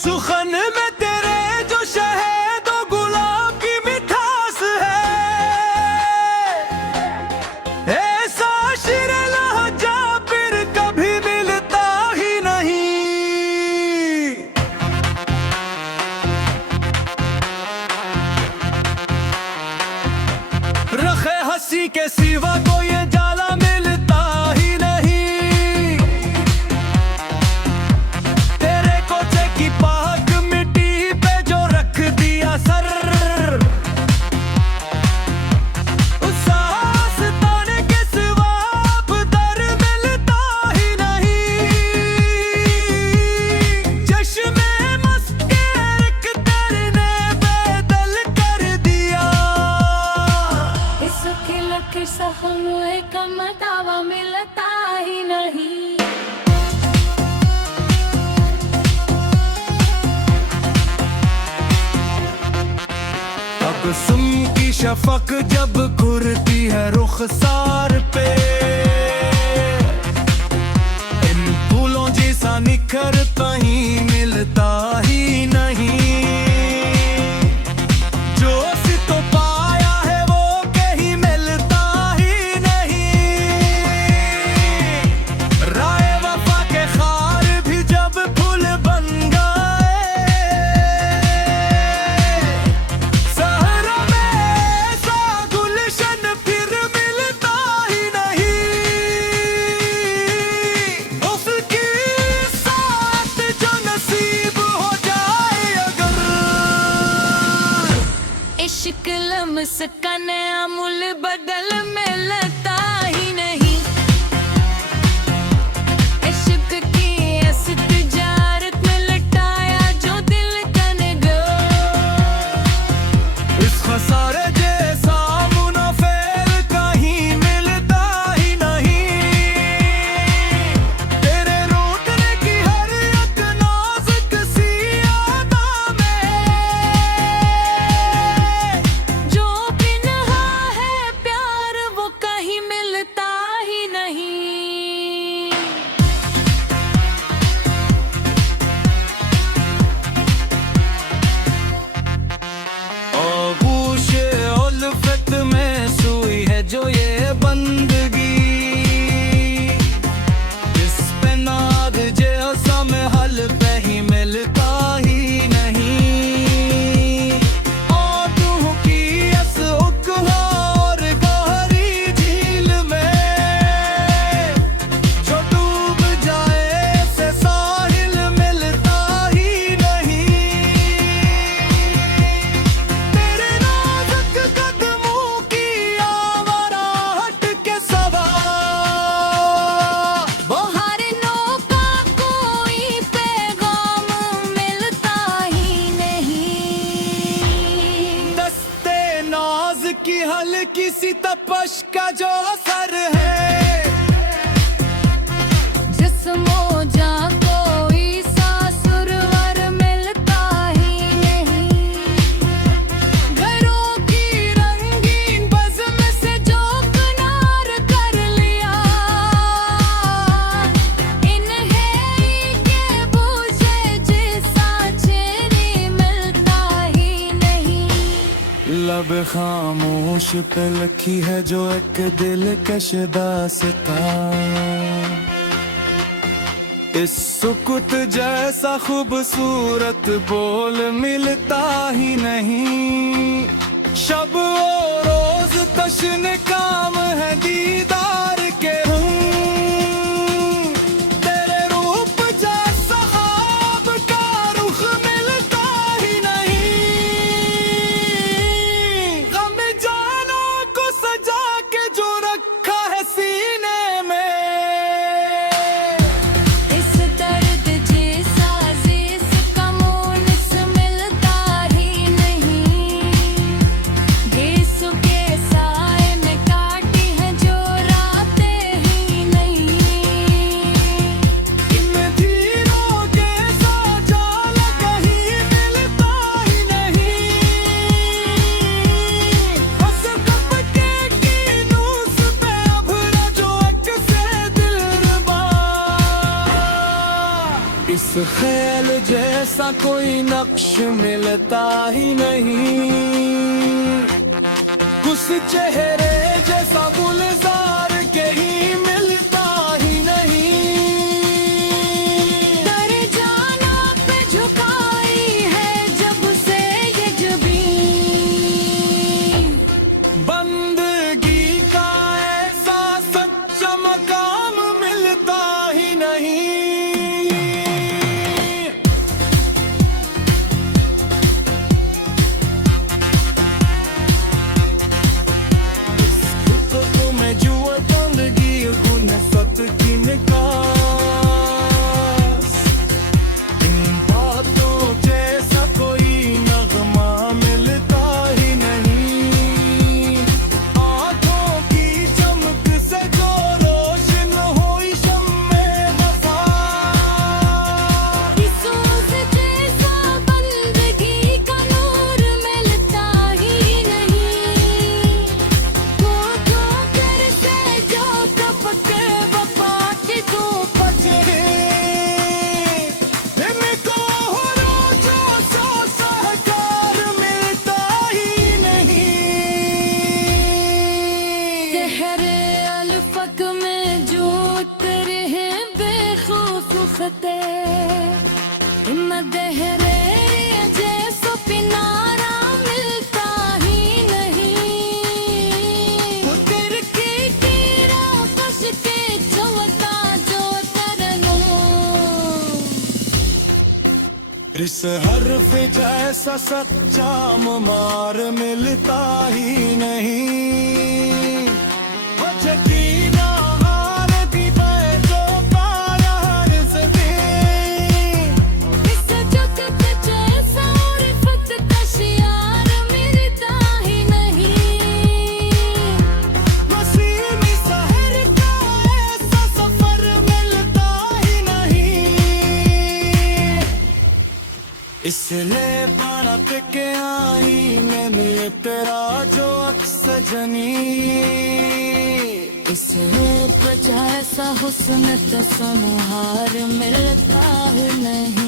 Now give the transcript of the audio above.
सुखन में तेरे जो शहद और गुलाब की मिठास है, ऐसा शिर लहजा फिर कभी मिलता ही नहीं। रखे हंसी के सिवा को ये जाला मिलता ही नहीं। तेरे कोचे की पाक मिट्टी पे जो रख दिया सर, उस आस्ताने के सिवा अब दर मिलता ही नहीं। चश्मे मस्त के एक तेरे बेदल कर दिया। इस खिलक सहम कम दावा मिलता ही नहीं। अब सुम की शफक जब घुरती है रुखसार पे, इन फूलों जैसा निखर कहीं मिलता ही नहीं। जो तो पाया है वो कहीं मिलता ही नहीं। राय वफा के खार भी जब फूल बन गए, सहरा में ऐसा गुलशन फिर मिलता ही नहीं। उसकी साथ जो नसीब हो जाए अगर, इश्क लम्सका नया मूल बदल मिलता ही नहीं। इश्क की इस तिजारत में लटाया जो दिल कन गो। इस खसारे जैसा मुनाफेर कहीं मिलता ही नहीं। तेरे रूठने की हर एक नाजुक सी यादा में, जो पिन्हा है प्यार वो कहीं मिलता ही नहीं। आगोशे उल्फत में सुई है जो ये बंदगी, इस पे नाद जैसा में हल पे ही मिलता ही नहीं। और तू की अस उकहा और गहरी झील में, जो डूब जाए से साहिल मिलता ही नहीं। तेरे नाजुक कदमों की आवाराहट के सवा, वो हर नौका कोई पैगाम मिलता ही नहीं। दस्ते नाज की हल्की सी तपश का जो असर है, जिस्मो जां कोई सा सुरवर मिलता ही नहीं। घरों की रंगीन बज़्म से जो किनार कर लिया, इन्हें के बूझे जैसा चेहरे मिलता ही नहीं। लब खामोश पे लिखी है जो एक दिलकश दास्तां, इस सुकुत जैसा खूबसूरत बोल मिलता ही नहीं। शब और रोज तश्न काम है दीदार के हम, तेरे रूप जैसा ख्वाब का रुख मिलता ही नहीं। गम जाना को सजा के जो रखा है सीने में, इस दर्द जैसा जिसका मुनस मिलता ही नहीं। गेसों के साए में काटी है जो रात इस खेल जैसा कोई नक्श मिलता ही नहीं, उस चेहरे जैसा गुलजार कहीं मिलता ही नहीं। कर जाना पे झुकाई है जब से ये जबीन, बंदगी का ऐसा सच्चा मकाम मिलता ही नहीं। तो तुम्हें जुआ बंदगी गुनसत की निकास, इन बातों जैसा कोई नगमा मिलता ही नहीं। आंखों की चमक से जो रोशन होई शम्मे वफा, सोच जैसा बंदगी का नूर मिलता ही नहीं। होठों पर से जो टपके वफा की धूप इनको हो रोजो सो सहकार मिलता ही नहीं। तेरे अलफक में जो उतरे हैं बेखौफ खते, मदहरे जैसो किनारा मिलता ही नहीं। तेरे की कीरा फस के जोता जो तरनो, इस हर्फ जैसा सच्चा मुमार मिलता ही नहीं। वो यकीना हार दी जो पाया हर सदी, इस जुग पे जैसा उर्फत का शियार मिलता ही नहीं। नसीमी शहर का ऐसा सफर मिलता ही नहीं। इसलिए बनत के आई मैंने तेरा जो अक्स जनी, इसे जैसा हुस्न तसनुहार मिलता ही नहीं।